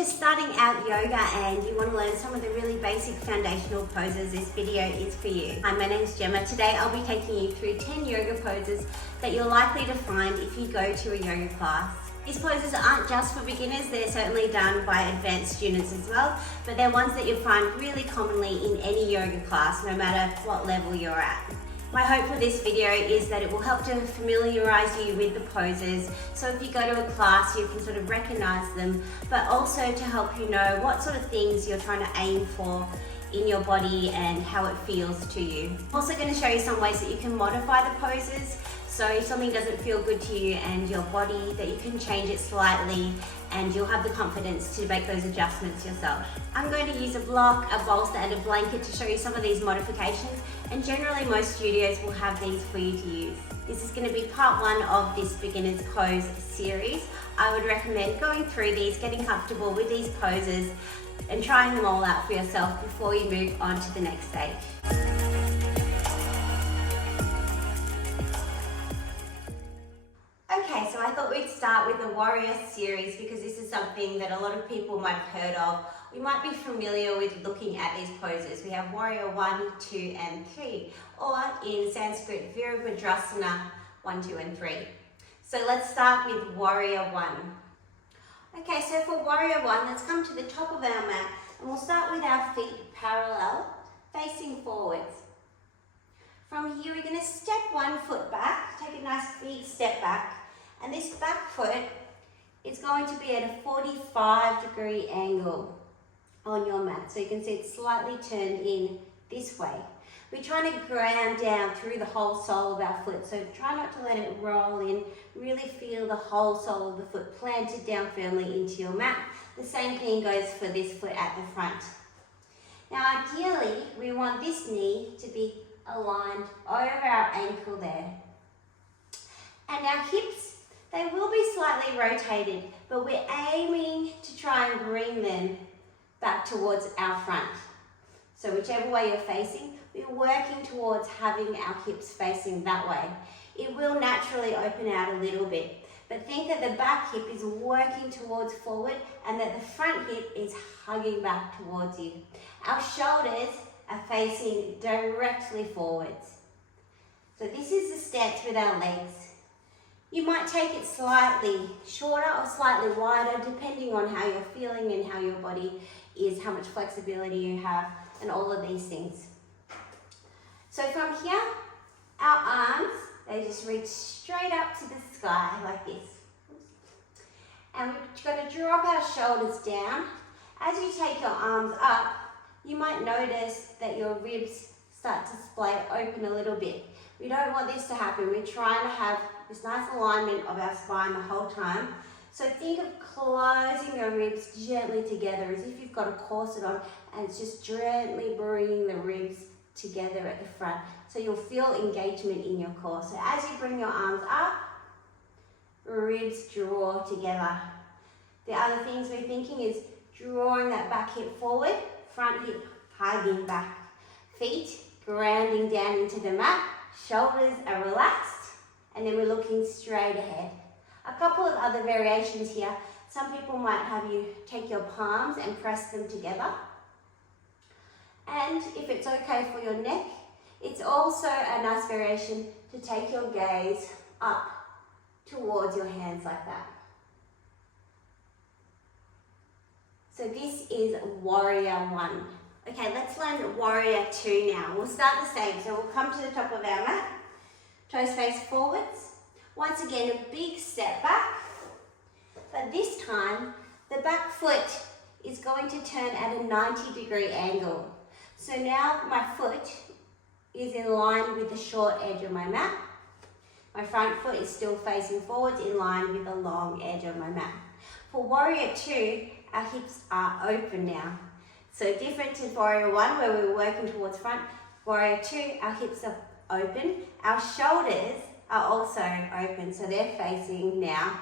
just starting out yoga and you want to learn some of the really basic foundational poses, this video is for you. Hi, my name's Gemma. Today I'll be taking you through 10 yoga poses that you're likely to find if you go to a yoga class. These poses aren't just for beginners, they're certainly done by advanced students as well, but they're ones that you'll find really commonly in any yoga class, no matter what level you're at. My hope for this video is that it will help to familiarise you with the poses, so if you go to a class you can sort of recognise them, but also to help you know what sort of things you're trying to aim for in your body and how it feels to you. I'm also going to show you some ways that you can modify the poses, so if something doesn't feel good to you and your body, that you can change it slightly and you'll have the confidence to make those adjustments yourself. I'm going to use a block, a bolster and a blanket to show you some of these modifications, and generally most studios will have these for you to use. This is going to be part one of this beginner's pose series. I would recommend going through these, getting comfortable with these poses and trying them all out for yourself before you move on to the next stage. Okay, so I thought we'd start with the warrior series because this is something that a lot of people might have heard of. We might be familiar with looking at these poses. We have warrior 1, 2 and 3, or in Sanskrit Virabhadrasana 1, 2 and 3. So let's start with warrior 1. Okay, so for warrior 1, let's come to the top of our mat and we'll start with our feet parallel, facing forwards. From here we're going to step one foot back, take a nice big step back, and this back foot is going to be at a 45-degree angle on your mat. So you can see it's slightly turned in this way. We're trying to ground down through the whole sole of our foot, so try not to let it roll in. Really feel the whole sole of the foot planted down firmly into your mat. The same thing goes for this foot at the front. Now ideally, we want this knee to be aligned over our ankle there. And our hips, they will be slightly rotated, but we're aiming to try and bring them back towards our front. So whichever way you're facing, we're working towards having our hips facing that way. It will naturally open out a little bit, but think that the back hip is working towards forward and that the front hip is hugging back towards you. Our shoulders are facing directly forwards. So this is the stance with our legs. You might take it slightly shorter or slightly wider depending on how you're feeling and how your body is, how much flexibility you have, and all of these things. So from here, our arms, they just reach straight up to the sky like this. And we're going to drop our shoulders down. As you take your arms up, you might notice that your ribs start to splay open a little bit. We don't want this to happen. We're trying to have this nice alignment of our spine the whole time. So think of closing your ribs gently together as if you've got a corset on, and it's just gently bringing the ribs together at the front. So you'll feel engagement in your core. So as you bring your arms up, ribs draw together. The other things we're thinking is drawing that back hip forward, front hip hugging back, feet grounding down into the mat, shoulders are relaxed, and then we're looking straight ahead. A couple of other variations here. Some people might have you take your palms and press them together. And if it's okay for your neck, it's also a nice variation to take your gaze up towards your hands like that. So this is warrior 1. Okay, let's learn warrior 2 now. We'll start the same. So we'll come to the top of our mat, toes face forwards. Once again, a big step back, but this time the back foot is going to turn at a 90-degree angle. So now my foot is in line with the short edge of my mat. My front foot is still facing forwards in line with the long edge of my mat. For warrior 2, our hips are open now. So different to warrior 1 where we were working towards front, warrior 2, our hips are open. Our shoulders are also open, so they're facing now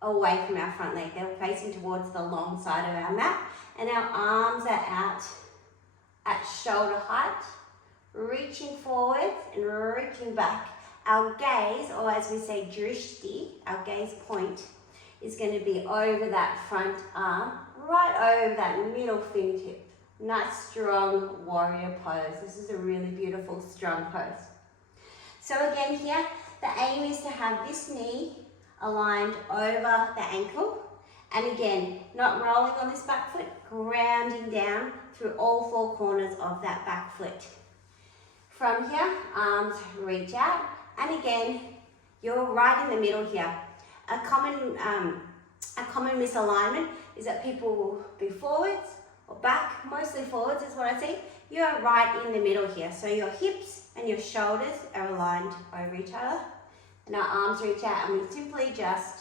away from our front leg. They're facing towards the long side of our mat, and our arms are out at shoulder height, reaching forwards and reaching back. Our gaze, or as we say drishti, our gaze point, is going to be over that front arm, right over that middle fingertip. Nice strong warrior pose. This is a really beautiful strong pose. So again here, the aim is to have this knee aligned over the ankle. And again, not rolling on this back foot, grounding down through all four corners of that back foot. From here, arms reach out. And again, you're right in the middle here. A common misalignment is that people will be forwards or back, mostly forwards is what I see. You're right in the middle here. So your hips and your shoulders are aligned over each other. And our arms reach out and we simply just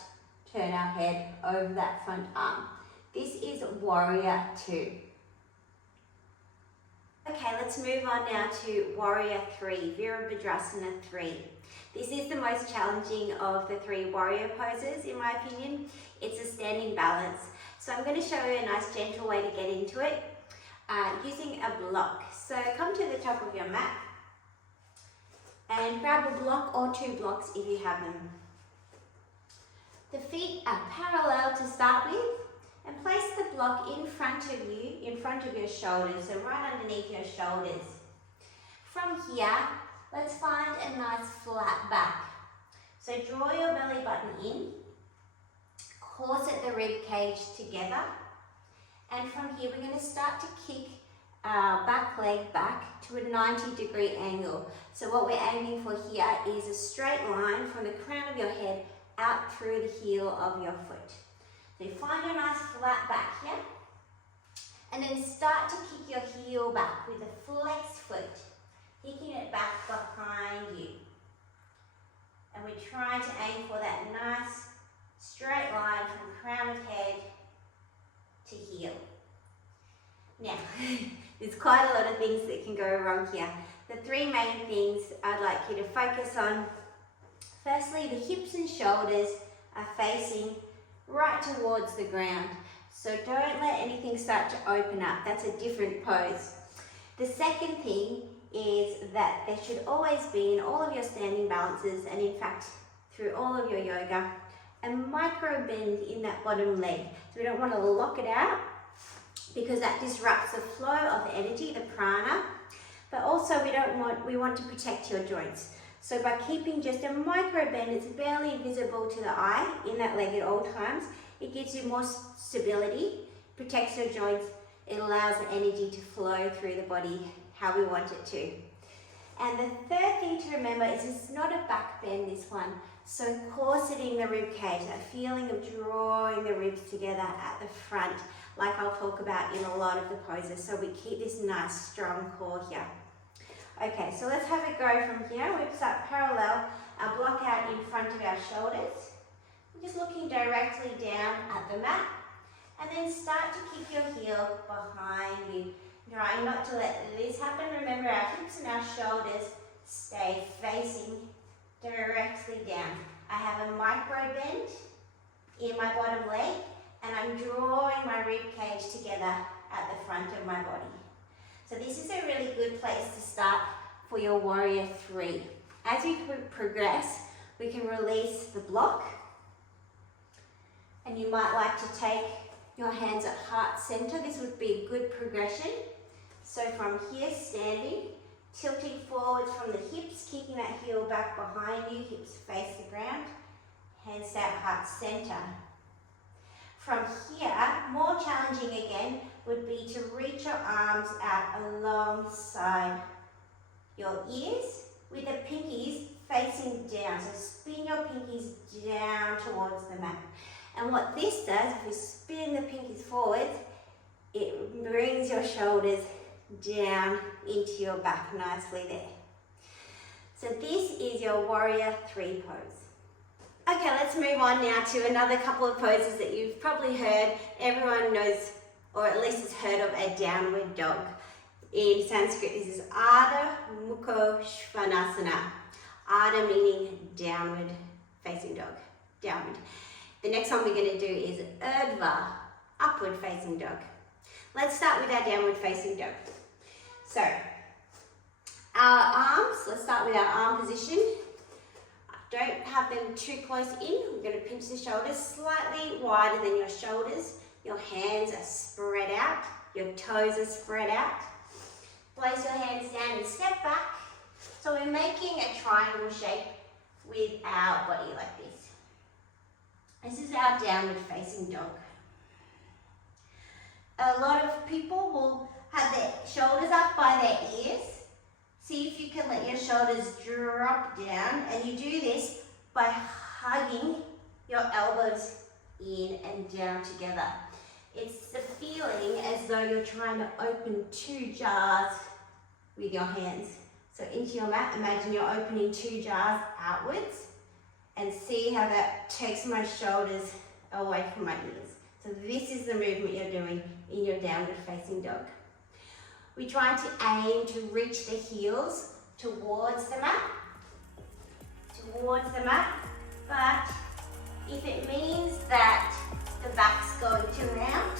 turn our head over that front arm. This is warrior 2. Okay, let's move on now to warrior 3, Virabhadrasana 3. This is the most challenging of the 3 warrior poses in my opinion. It's a standing balance. So I'm going to show you a nice gentle way to get into it using a block. So come to the top of your mat and grab a block or 2 blocks if you have them. The feet are parallel to start with, and place the block in front of you, in front of your shoulders, so right underneath your shoulders. From here, let's find a nice flat back. So draw your belly button in, corset the rib cage together, and from here we're going to start to kick our back leg back to a 90-degree angle. So what we're aiming for here is a straight line from the crown of your head out through the heel of your foot. So you find a nice flat back here, and then start to kick your heel back with a flexed foot, kicking it back behind you. And we're trying to aim for that nice straight line from crown of head to heel. Now, there's quite a lot of things that can go wrong here. The 3 main things I'd like you to focus on. Firstly, the hips and shoulders are facing right towards the ground. So don't let anything start to open up. That's a different pose. The second thing is that there should always be in all of your standing balances, and in fact through all of your yoga, a micro bend in that bottom leg. So we don't want to lock it out because that disrupts the flow of energy, the prana, but also we want to protect your joints. So by keeping just a micro bend, it's barely visible to the eye in that leg at all times, it gives you more stability, protects your joints, it allows the energy to flow through the body how we want it to. And the third thing to remember is it's not a back bend, this one. So corseting the rib cage, that feeling of drawing the ribs together at the front, like I'll talk about in a lot of the poses. So we keep this nice strong core here. Okay, so let's have it go from here. We'll start parallel, our block out in front of our shoulders. We're just looking directly down at the mat. And then start to kick your heel behind you. Trying not to let this happen. Remember, our hips and our shoulders stay facing directly down. I have a micro bend in my bottom leg, and I'm drawing my rib cage together at the front of my body. So this is a really good place to start for your warrior 3. As we progress, we can release the block, and you might like to take your hands at heart center. This would be a good progression. So from here, standing, tilting forwards from the hips, kicking that heel back behind you, hips face the ground, hands at heart center. From here, more challenging again, would be to reach your arms out alongside your ears with the pinkies facing down. So spin your pinkies down towards the mat. And what this does, if we spin the pinkies forward, it brings your shoulders down into your back nicely there. So this is your warrior 3 pose. Okay, let's move on now to another couple of poses that you've probably heard. Everyone knows, or at least has heard of, a downward dog. In Sanskrit, this is Ardha Mukha Svanasana. Ardha meaning downward facing dog, downward. The next one we're going to do is Urdhva, upward facing dog. Let's start with our downward facing dog. So, our arms, let's start with our arm position. Don't have them too close in. We're going to pinch the shoulders slightly wider than your shoulders. Your hands are spread out. Your toes are spread out. Place your hands down and step back. So we're making a triangle shape with our body like this. This is our downward facing dog. A lot of people will have their shoulders up by their ears. See if you can let your shoulders drop down, and you do this by hugging your elbows in and down together. It's the feeling as though you're trying to open two jars with your hands. So into your mat, imagine you're opening two jars outwards, and see how that takes my shoulders away from my ears. So this is the movement you're doing in your downward facing dog. We try to aim to reach the heels towards the mat, but if it means that the back's going to round,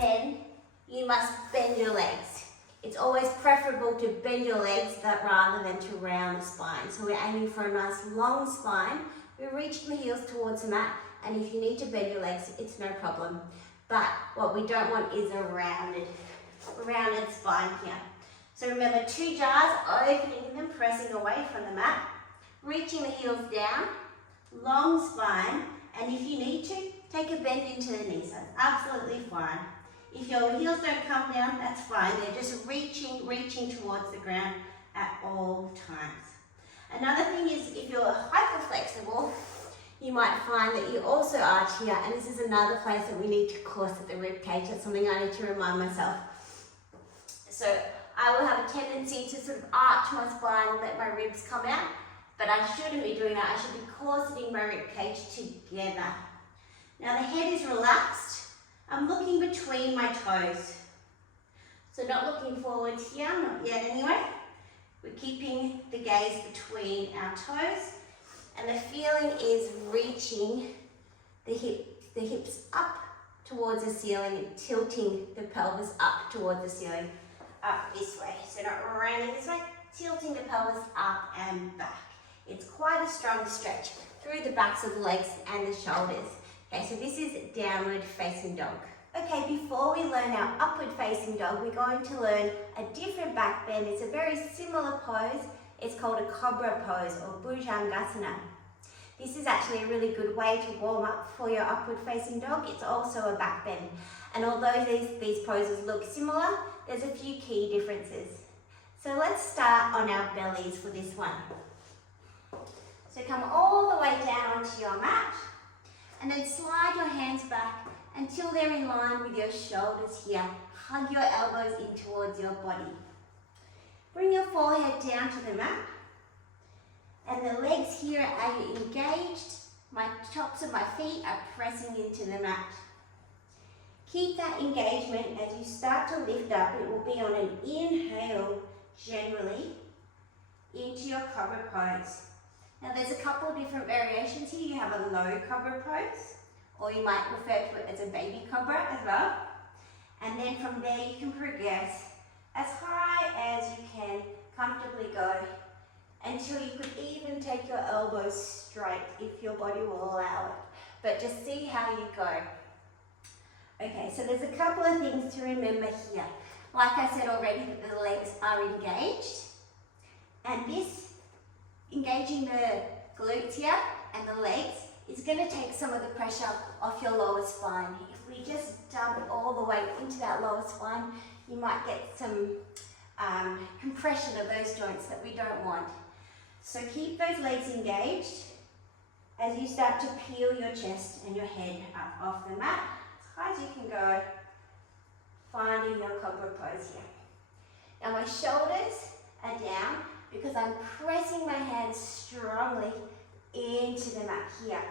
then you must bend your legs. It's always preferable to bend your legs rather than to round the spine. So we're aiming for a nice long spine. We're reaching the heels towards the mat, and if you need to bend your legs, it's no problem. But what we don't want is a rounded spine here. So remember, two jars, opening them, pressing away from the mat, reaching the heels down, long spine, and if you need to, take a bend into the knees. That's absolutely fine. If your heels don't come down, that's fine. They're just reaching towards the ground at all times. Another thing is, if you're hyperflexible, you might find that you also arch here, and this is another place that we need to corset the rib cage. That's something I need to remind myself. So I will have a tendency to sort of arch my spine and let my ribs come out, but I shouldn't be doing that. I should be corseting my rib cage together. Now the head is relaxed. I'm looking between my toes. So not looking forwards here, not yet anyway. We're keeping the gaze between our toes, and the feeling is reaching the hips up towards the ceiling and tilting the pelvis up towards the ceiling, up this way. So not rounding this way, tilting the pelvis up and back. It's quite a strong stretch through the backs of the legs and the shoulders. Okay, so this is downward facing dog. Okay, before we learn our upward facing dog, we're going to learn a different back bend. It's a very similar pose. It's called a Cobra Pose or Bhujangasana. This is actually a really good way to warm up for your upward facing dog. It's also a back bend. And although these poses look similar, there's a few key differences. So let's start on our bellies for this one. So come all the way down onto your mat, and then slide your hands back until they're in line with your shoulders here. Hug your elbows in towards your body. Bring your forehead down to the mat, and the legs here are engaged. My tops of my feet are pressing into the mat. Keep that engagement as you start to lift up. It will be on an inhale generally into your Cobra Pose. Now there's a couple of different variations here. You have a low Cobra Pose, or you might refer to it as a baby cobra as well. And then from there you can progress as high as you can comfortably go, until you could even take your elbows straight if your body will allow it. But just see how you go. Okay, so there's a couple of things to remember here. Like I said already, that the legs are engaged, and this engaging the glutes here and the legs is going to take some of the pressure off your lower spine. If we just dump all the weight into that lower spine, you might get some compression of those joints that we don't want. So keep those legs engaged as you start to peel your chest and your head up off the mat as high as you can go, finding your Cobra Pose here. Now my shoulders are down because I'm pressing my hands strongly into the mat here.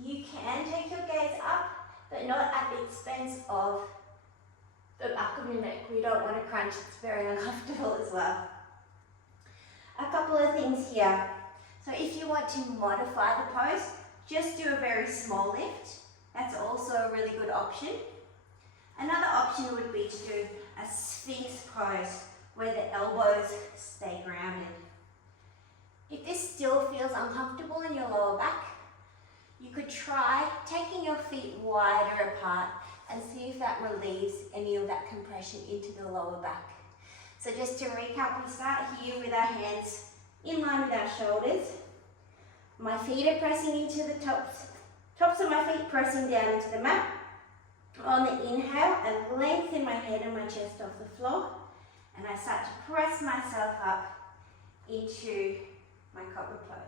You can take your gaze up, but not at the expense of the back of your neck. We don't want to crunch, it's very uncomfortable as well. A couple of things here. So if you want to modify the pose, just do a very small lift. That's also a really good option. Another option would be to do a Sphinx pose where the elbows stay grounded. If this still feels uncomfortable in your lower back, you could try taking your feet wider apart and see if that relieves any of that compression into the lower back. So just to recap, we start here with our hands in line with our shoulders. My feet are pressing into the tops of my feet pressing down into the mat. On the inhale, I lengthen my head and my chest off the floor, and I start to press myself up into my Cobra Pose.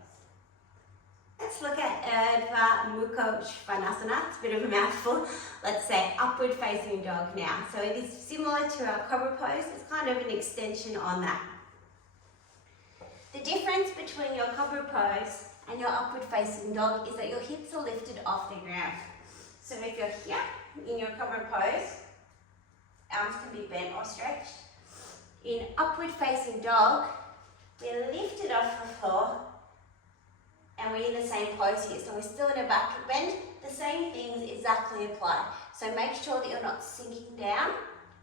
Let's look at Urdhva Mukha Svanasana. It's a bit of a mouthful. Let's say upward facing dog now. So it is similar to our Cobra Pose. It's kind of an extension on that. The difference between your Cobra Pose and your upward facing dog is that your hips are lifted off the ground. So if you're here in your Cobra Pose, arms can be bent or stretched. In upward facing dog, we're lifted off the floor and we're in the same pose here. So we're still in a back bend. The same things exactly apply. So make sure that you're not sinking down.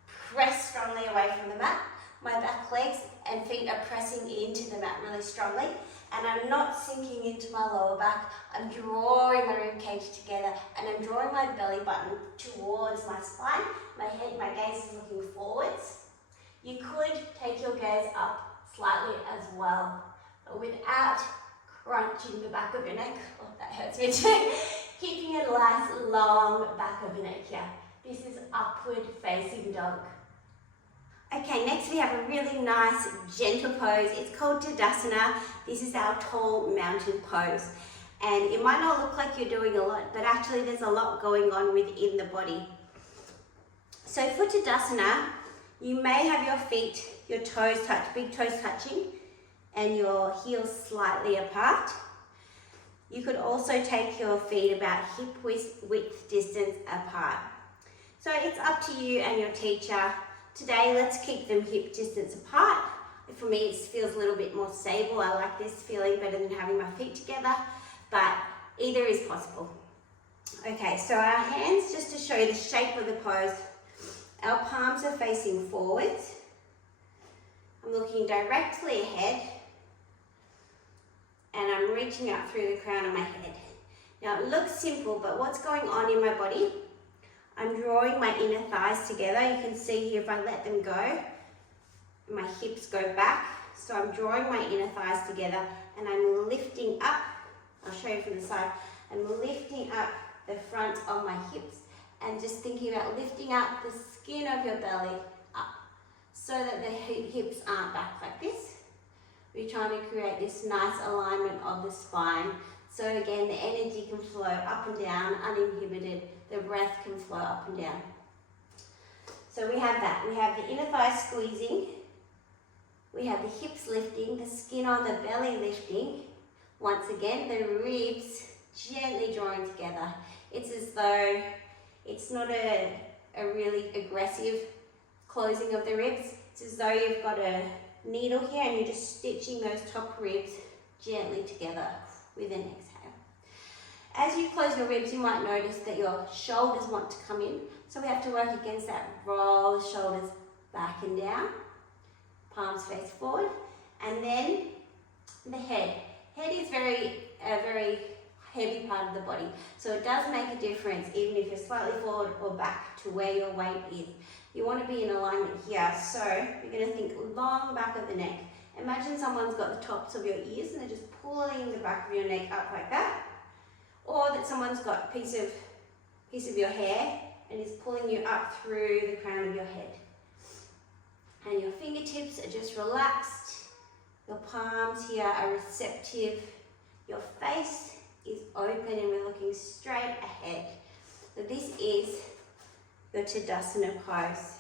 Press strongly away from the mat. My back legs and feet are pressing into the mat really strongly. And I'm not sinking into my lower back. I'm drawing my rib cage together and I'm drawing my belly button towards my spine. My gaze is looking forwards. You could take your gaze up slightly as well, but without crunching the back of your neck. Oh, that hurts me too. Keeping a nice long back of your neck here. This is upward facing dog. Okay, next we have a really nice gentle pose. It's called Tadasana. This is our tall mountain pose. And it might not look like you're doing a lot, but actually there's a lot going on within the body. So for Tadasana, you may have your feet, your toes touch, big toes touching, and your heels slightly apart. You could also take your feet about hip width distance apart. So it's up to you and your teacher. Today, let's keep them hip distance apart. For me, it feels a little bit more stable. I like this feeling better than having my feet together, but either is possible. Okay, so our hands, just to show you the shape of the pose, our palms are facing forwards. I'm looking directly ahead, and I'm reaching up through the crown of my head. Now, it looks simple, but what's going on in my body? I'm drawing my inner thighs together. You can see here if I let them go, my hips go back. So I'm drawing my inner thighs together and I'm lifting up. I'll show you from the side. I'm lifting up the front of my hips and just thinking about lifting up the skin of your belly up so that the hips aren't back like this. We're trying to create this nice alignment of the spine. So again, the energy can flow up and down uninhibited. The breath can flow up and down. So we have that. We have the inner thighs squeezing. We have the hips lifting, the skin on the belly lifting. Once again, the ribs gently drawing together. It's as though it's not a really aggressive closing of the ribs. It's as though you've got a needle here and you're just stitching those top ribs gently together with an exhale. As you close your ribs, you might notice that your shoulders want to come in. So we have to work against that. Roll the shoulders back and down. Palms face forward. And then the head. Head is a very heavy part of the body. So it does make a difference even if you're slightly forward or back to where your weight is. You want to be in alignment here. So you're going to think long back of the neck. Imagine someone's got the tops of your ears and they're just pulling the back of your neck up like that. Or that someone's got a piece of your hair and is pulling you up through the crown of your head. And your fingertips are just relaxed. Your palms here are receptive. Your face is open and we're looking straight ahead. So this is your Tadasana pose.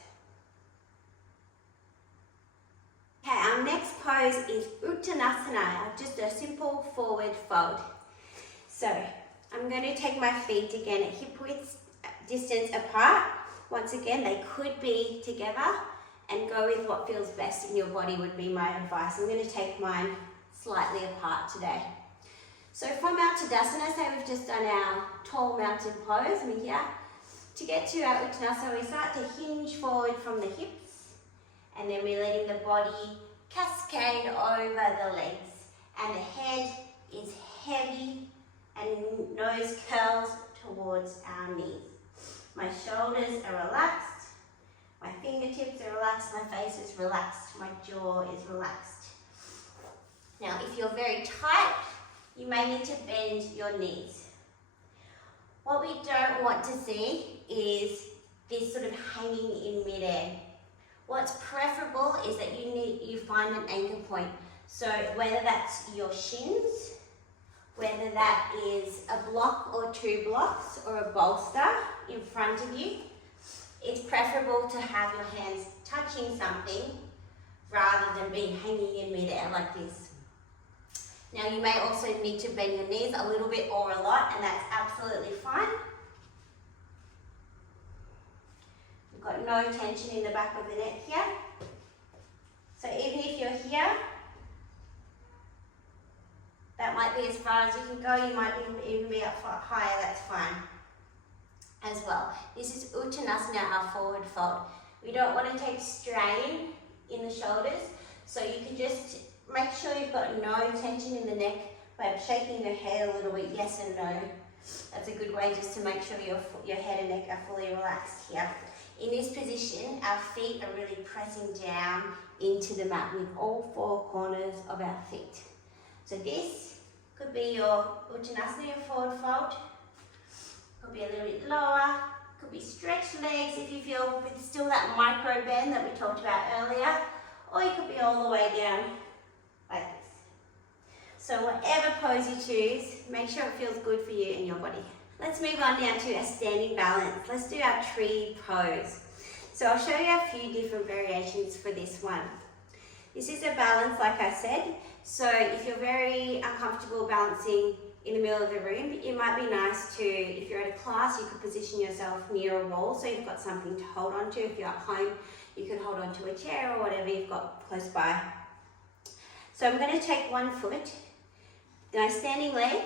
Okay, our next pose is Uttanasana, just a simple forward fold. So I'm going to take my feet again at hip width distance apart. Once again, they could be together and go with what feels best in your body would be my advice. I'm going to take mine slightly apart today. So from our Tadasana, say we've just done our tall mountain pose, we're here. To get to our Uttanasana, we start to hinge forward from the hips and then we're letting the body cascade over the legs. and the head is heavy and nose curls towards our knees. My shoulders are relaxed, my fingertips are relaxed, my face is relaxed, my jaw is relaxed. Now, if you're very tight, you may need to bend your knees. What we don't want to see is this sort of hanging in midair. What's preferable is that you find an anchor point. So whether that's your shins, whether that is a block or 2 blocks or a bolster in front of you, it's preferable to have your hands touching something rather than being hanging in midair like this. Now you may also need to bend your knees a little bit or a lot, and that's absolutely fine. You've got no tension in the back of the neck here. So even if you're here, that might be as far as you can go. You might even be up higher, that's fine as well. This is Uttanasana, our forward fold. We don't want to take strain in the shoulders, so you can just make sure you've got no tension in the neck by shaking your head a little bit, yes and no. That's a good way just to make sure your head and neck are fully relaxed here. In this position, our feet are really pressing down into the mat with all 4 corners of our feet. So this could be your Uttanasana, your forward fold. Could be a little bit lower. Could be stretched legs if you feel it's still that micro bend that we talked about earlier. Or you could be all the way down like this. So whatever pose you choose, make sure it feels good for you and your body. Let's move on down to a standing balance. Let's do our tree pose. So I'll show you a few different variations for this one. This is a balance, like I said. So if you're very uncomfortable balancing in the middle of the room, it might be nice to, if you're at a class, you could position yourself near a wall so you've got something to hold on to. If you're at home, you could hold on to a chair or whatever you've got close by. So I'm going to take one foot, my standing leg,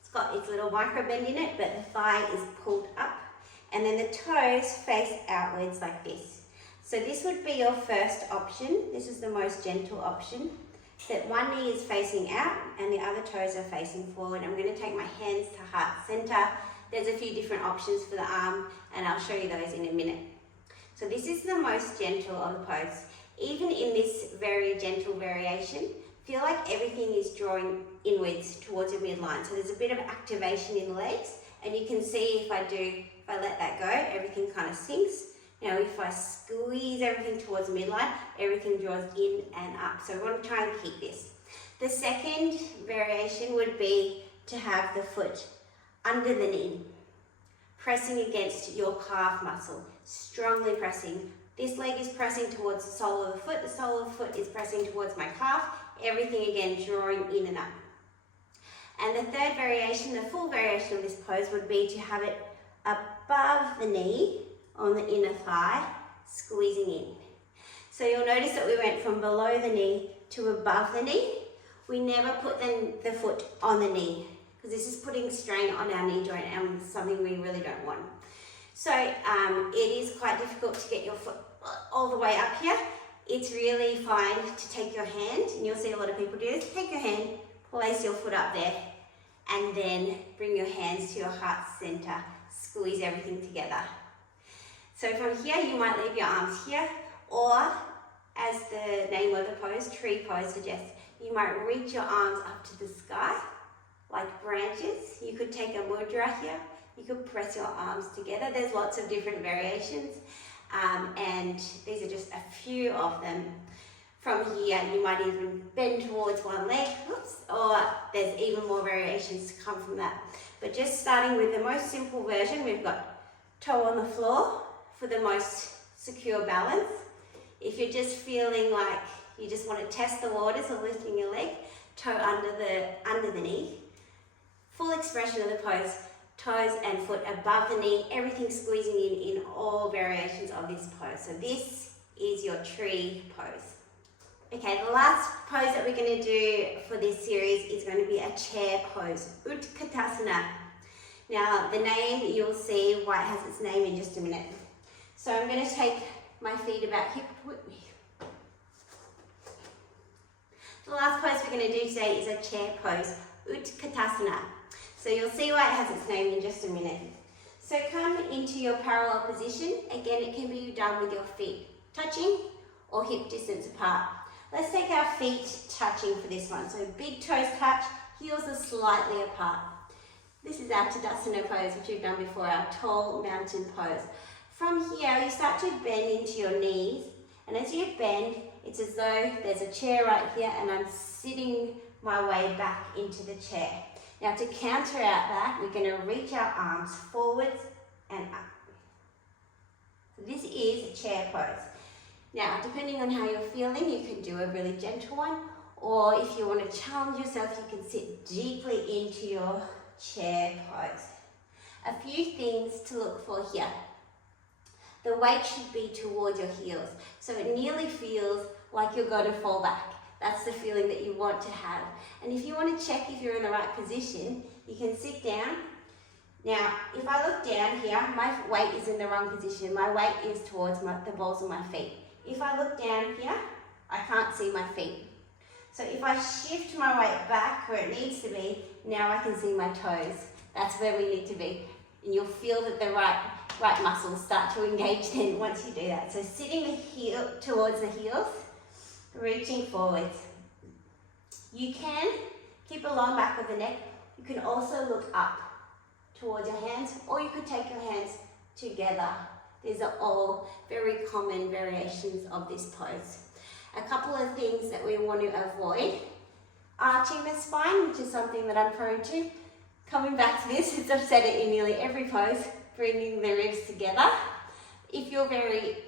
it's got its little micro bend in it, but the thigh is pulled up, and then the toes face outwards like this. So this would be your first option. This is the most gentle option, that one knee is facing out and the other toes are facing forward. I'm going to take my hands to heart center. There's a few different options for the arm, and I'll show you those in a minute. So this is the most gentle of the pose. Even in this very gentle variation, feel like everything is drawing inwards towards your midline. So there's a bit of activation in the legs, and you can see if I let that go, everything kind of sinks. Now if I squeeze everything towards the midline, everything draws in and up. So we want to try and keep this. The second variation would be to have the foot under the knee, pressing against your calf muscle, strongly pressing. This leg is pressing towards the sole of the foot is pressing towards my calf, everything again drawing in and up. And the third variation, the full variation of this pose, would be to have it above the knee on the inner thigh, squeezing in. So you'll notice that we went from below the knee to above the knee. We never put the foot on the knee, because this is putting strain on our knee joint and something we really don't want. So it is quite difficult to get your foot all the way up here. It's really fine to take your hand, and you'll see a lot of people do this. Take your hand, place your foot up there, and then bring your hands to your heart center. Squeeze everything together. So from here, you might leave your arms here, or as the name of the pose, tree pose, suggests, you might reach your arms up to the sky like branches. You could take a mudra here. You could press your arms together. There's lots of different variations, and these are just a few of them. From here, you might even bend towards one leg, or there's even more variations to come from that. But just starting with the most simple version, we've got toe on the floor for the most secure balance. If you're just feeling like you just want to test the waters of lifting your leg, toe under the knee. Full expression of the pose, toes and foot above the knee, everything squeezing in all variations of this pose. So this is your tree pose. Okay, the last pose that we're going to do for this series is going to be a chair pose, Utkatasana. Now, the name, you'll see why it has its name in just a minute. So I'm going to take my feet about hip width. The last pose we're going to do today is a chair pose, Utkatasana. So you'll see why it has its name in just a minute. So come into your parallel position. Again, it can be done with your feet touching or hip distance apart. Let's take our feet touching for this one. So big toes touch, heels are slightly apart. This is our Tadasana pose, which we've done before, our tall mountain pose. From here, you start to bend into your knees, and as you bend, it's as though there's a chair right here and I'm sitting my way back into the chair. Now to counteract that, we're going to reach our arms forwards and up. So this is a chair pose. Now, depending on how you're feeling, you can do a really gentle one, or if you want to challenge yourself, you can sit deeply into your chair pose. A few things to look for here. The weight should be towards your heels, so it nearly feels like you're going to fall back. That's the feeling that you want to have. And if you want to check if you're in the right position, you can sit down. Now, if I look down here, my weight is in the wrong position. My weight is towards the balls of my feet. If I look down here, I can't see my feet. So if I shift my weight back where it needs to be, now I can see my toes. That's where we need to be. And you'll feel that the right muscles start to engage then once you do that. So sitting the heel towards the heels, reaching forwards. You can keep a long back of the neck. You can also look up towards your hands, or you could take your hands together. These are all very common variations of this pose. A couple of things that we want to avoid. Arching the spine, which is something that I'm prone to. Coming back to this, as I've said it in nearly every pose, bringing the ribs together. If you're very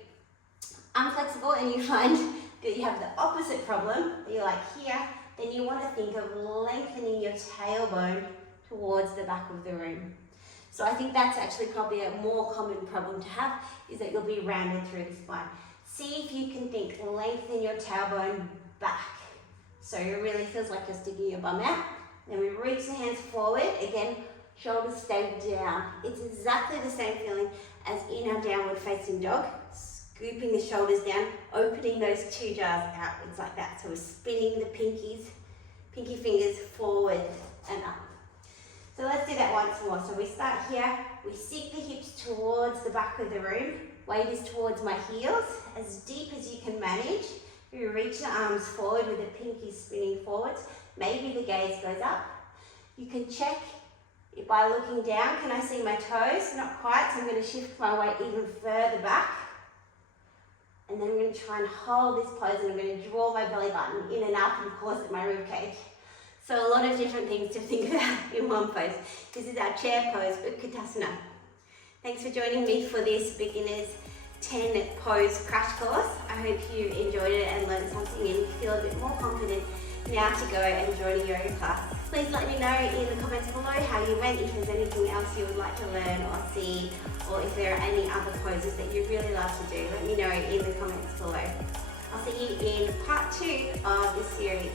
unflexible and you find that you have the opposite problem, you're like here, then you want to think of lengthening your tailbone towards the back of the room. So I think that's actually probably a more common problem to have, is that you'll be rounded through the spine. See if you can think, lengthen your tailbone back. So it really feels like you're sticking your bum out. Then we reach the hands forward. Again, shoulders stay down. It's exactly the same feeling as in our downward facing dog. Scooping the shoulders down, opening those two jaws outwards like that. So we're spinning the pinky fingers forward and up. So let's do that once more. So we start here, we sink the hips towards the back of the room. Weight is towards my heels, as deep as you can manage. We reach the arms forward with the pinkies spinning forwards. Maybe the gaze goes up. You can check by looking down, can I see my toes? Not quite, so I'm going to shift my weight even further back. And then I'm going to try and hold this pose, and I'm going to draw my belly button in and up, and of course at my rib cage. So a lot of different things to think about in one pose. This is our chair pose, Utkatasana. Thanks for joining me for this beginner's 10 pose crash course. I hope you enjoyed it and learned something and feel a bit more confident now to go and join a yoga class. Please let me know in the comments below how you went, if there's anything else you would like to learn or see, or if there are any other poses that you really love to do. Let me know in the comments below. I'll see you in part 2 of this series.